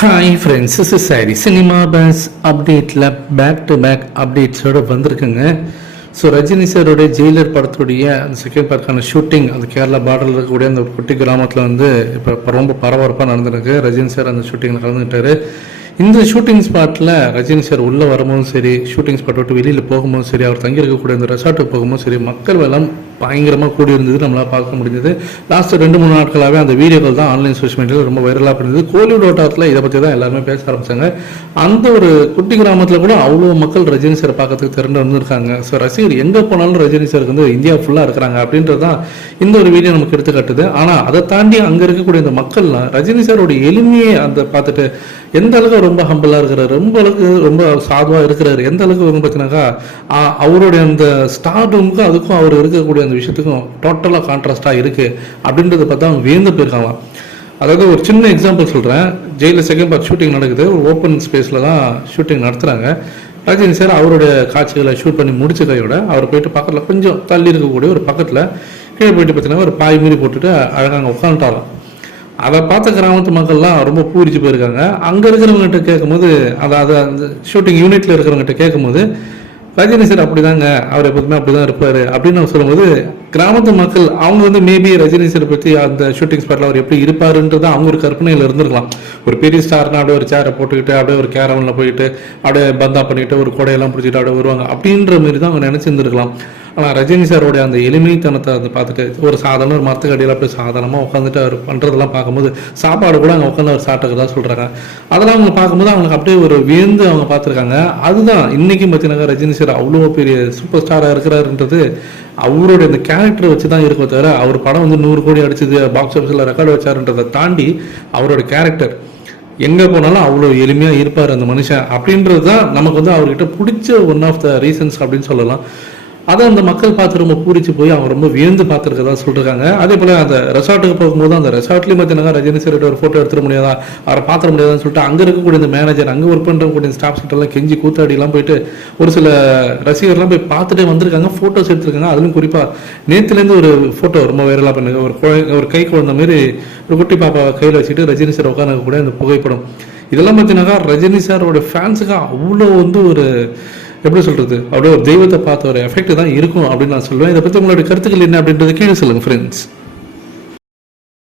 Hi friends, this is sorry cinema bus அப்டேட்டில் back to back அப்டேட்ஸோடு வந்திருக்குங்க. So Rajini சாரோடைய Jailer படத்துடைய அந்த செகண்ட் பார்க்கான ஷூட்டிங் அந்த கேரளா பார்டரில் இருக்கக்கூடிய அந்த குட்டி கிராமத்தில் வந்து இப்போ ரொம்ப பரபரப்பாக நடந்திருக்கு. ரஜினி சார் அந்த ஷூட்டிங்கில் கலந்துக்கிட்டாரு. இந்த ஷூட்டிங் ஸ்பாட்டில் ரஜினி சார் உள்ளே வரும்போதும் சரி, ஷூட்டிங் ஸ்பாட் விட்டு வெளியில் போகும்போதும் சரி, அவர் தங்கியிருக்கக்கூடிய அந்த ரெசார்ட்டுக்கு போகும்போதும் சரி, மக்கள் எல்லாம் பயங்கரமாக கூடி இருந்தது நம்மளால் பார்க்க முடிஞ்சது. லாஸ்ட்டு 2-3 நாட்களாகவே அந்த வீடியோக்கள் தான் ஆன்லைன் சோஷியல் மீடியாவில் ரொம்ப வைரலாக இருந்தது. கோலிவுட் வட்டாரத்தில் இதை பற்றி தான் எல்லாருமே பேச ஆரம்பித்தாங்க. அந்த ஒரு குட்டி கிராமத்தில் கூட அவ்வளோ மக்கள் ரஜினி சார் பார்க்கறதுக்கு திரண்டு வந்துருக்காங்க. ஸோ ரசிகர் எங்கே போனாலும் ரஜினி சாருக்கு வந்து இந்தியா ஃபுல்லாக இருக்கிறாங்க அப்படின்றது தான் இந்த ஒரு வீடியோ நமக்கு எடுத்துக்காட்டுது. ஆனால் அதை தாண்டி அங்கே இருக்கக்கூடிய இந்த மக்கள்லாம் ரஜினி சாரோட எளிமையை அந்த பார்த்துட்டு எந்த அளவுக்கு ரொம்ப ஹம்பிளாக இருக்கிறாரு, ரொம்ப சாதுவாக இருக்கிறாரு, எந்த அளவுக்கு வந்து பார்த்தீங்கன்னாக்கா அவருடைய அந்த ஸ்டார் ரூமுக்கும் அதுக்கும் அவர் இருக்கக்கூடிய அந்த விஷயத்துக்கும் டோட்டலாக கான்ட்ராஸ்டாக இருக்குது அப்படின்றத பார்த்தா அவங்க வியந்து போயிருக்காங்களாம். அதாவது ஒரு சின்ன எக்ஸாம்பிள் சொல்கிறேன். ஜெயிலில் செகண்ட் பார்ட் ஷூட்டிங் நடக்குது. ஒரு ஓப்பன் ஸ்பேஸில் தான் ஷூட்டிங் நடத்துகிறாங்க. ரஜினி சார் அவருடைய காட்சிகளை ஷூட் பண்ணி முடிச்ச கையோட அவர் போயிட்டு பக்கத்தில் கொஞ்சம் தள்ளி இருக்கக்கூடிய ஒரு பக்கத்தில் கீழே போயிட்டு பார்த்தீங்கன்னா ஒரு பாய் மீறி போட்டுட்டு அழகாக உட்காந்துட்டாராம். அதை பார்த்த கிராமத்து மக்கள்லாம் ரொம்ப பூரிச்சு போயிருக்காங்க. அங்கே இருக்கிறவங்ககிட்ட கேட்கும்போது அதாவது அந்த ஷூட்டிங் யூனிட்டில் இருக்கிறவங்ககிட்ட கேட்கும்போது ரஜினி சார் அப்படிதாங்க, அவர் எப்போதுமே அப்படி தான் இருப்பார் அப்படின்னு அவங்க சொல்லும்போது கிராமத்து மக்கள் அவங்க வந்து மேபி ரஜினி சார் பற்றி அந்த ஷூட்டிங் ஸ்பாட்டில் அவர் எப்படி இருப்பாருன்றது அவங்க ஒரு கற்பனையில் இருந்திருக்கலாம். ஒரு பெரிய ஸ்டார்னா அப்படியே ஒரு சேரை போட்டுக்கிட்டு அப்படியே ஒரு கேரவனில் போயிட்டு அப்படியே பந்தா பண்ணிக்கிட்டு ஒரு கொடையெல்லாம் பிடிச்சிட்டு அப்படியே வருவாங்க அப்படின்ற மாரி தான் அவங்க நினச்சிருந்துருக்கலாம். ஆனால் ரஜினி சாரோடைய அந்த எளிமைத்தனத்தை அதை பார்த்துட்டு ஒரு சாதாரண ஒரு மரத்துக்கடியில் அப்படியே சாதாரணமாக உட்காந்துட்டு அவர் பண்ணுறதெல்லாம் பார்க்கும்போது சாப்பாடு கூட அங்கே உட்காந்து அவர் சாப்பிட்டதாக சொல்கிறாங்க. அதெல்லாம் அவங்க பார்க்கும்போது அவங்களுக்கு அப்படியே ஒரு வியந்து அவங்க பார்த்துருக்காங்க. அதுதான் இன்றைக்கும் பார்த்தீங்கன்னா ரஜினி சார் அவ்வளோ பெரிய சூப்பர் ஸ்டாராக இருக்கிறாருன்றது அவருடைய அந்த கேரக்டரை வச்சு தான் இருக்கோ தவிர அவர் படம் வந்து 100 கோடி அடிச்சது பாக்ஸ் ஆஃபீஸில் ரெக்கார்டு வச்சாருன்றதை தாண்டி அவரோட கேரக்டர் எங்கே போனாலும் அவ்வளோ எளிமையாக இருப்பார் அந்த மனுஷன் அப்படின்றது தான் நமக்கு வந்து அவர்கிட்ட பிடிச்ச ஒன் ஆஃப் த ரீசன்ஸ் அப்படின்னு சொல்லலாம். அதை அந்த மக்கள் பார்த்து ரொம்ப பூரிச்சு போய் அவங்க ரொம்ப வியந்து பார்த்துருக்கதா சொல்லிருக்காங்க. அதே போல் அந்த ரெசார்ட்டுக்கு போகும்போது அந்த ரெசார்ட்லேயும் பார்த்தீங்கன்னா ரஜினி சார்கிட்ட ஒரு ஃபோட்டோ எடுத்துட முடியாதா, அவரை பார்த்துட முடியாதான்னு சொல்லிட்டு அங்கே இருக்கக்கூடிய இந்த மேனேஜர், அங்கே ஒர்க் பண்ணுறக்கூடிய ஸ்டாஃப் கிட்டலாம் கெஞ்சி கூத்தாடிலாம் போயிட்டு ஒரு சில ரசிகர்லாம் போய் பார்த்துட்டே வந்திருக்காங்க, ஃபோட்டோஸ் எடுத்துருக்காங்க. அதுவும் குறிப்பாக நேற்றுலேருந்து ஒரு ஃபோட்டோ ரொம்ப வைரலாக பண்ணுங்க. ஒரு கை குழந்த மாரி ஒரு குட்டி பாப்பா கையில் வச்சுட்டு ரஜினி சார் உட்காந்து கூட இந்த புகைப்படம் இதெல்லாம் பார்த்தீங்கன்னாக்கா ரஜினி சாரோட ஃபேன்ஸுக்கு அவ்வளோ வந்து ஒரு எப்படி சொல்கிறது, அப்படியே ஒரு தெய்வத்தை பார்த்த ஒரு எஃபெக்ட் தான் இருக்கும் அப்படின்னு நான் சொல்லுவேன். இதை பற்றி உங்களுடைய கருத்துக்கள் என்ன அப்படின்றது கீழே சொல்லுங்கள் ஃப்ரெண்ட்ஸ்.